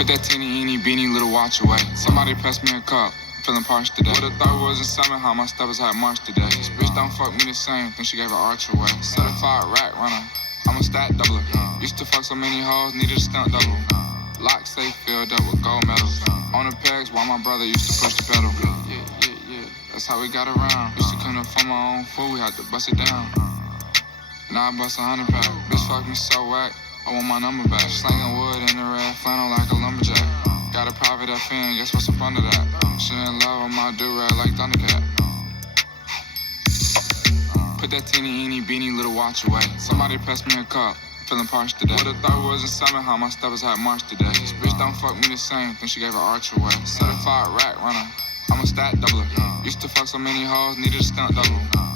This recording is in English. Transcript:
Put that teeny beanie little watch away. Somebody pass me a cup, feeling parched today. Would've thought it was in summer how my steppers had marched today. This bitch don't fuck me the same, think she gave her arch away. Certified rack runner, I'm a stat doubler. Used to fuck so many hoes, needed a stunt double. Lock safe filled up with gold medals. On the pegs while my brother used to push the pedal. Yeah, that's how we got around. Used to couldn't afford my own food, we had to bust it down. Now I bust 100 pack. Bitch fuck me so whack, I want my number back. Slanging wood in the red flannel like a lumberjack. Got a private FN, guess what's up under that? She in love with my do-rag like Thundercat. Put that teeny beanie little watch away. Somebody pass me a cup, feeling parched today. Would've thought it was in summer how my steppers had marched today. This bitch don't fuck me the same, think she gave her arch away. Certified rack runner, I'm a stat doubler. Used to fuck so many hoes, needed a stunt double.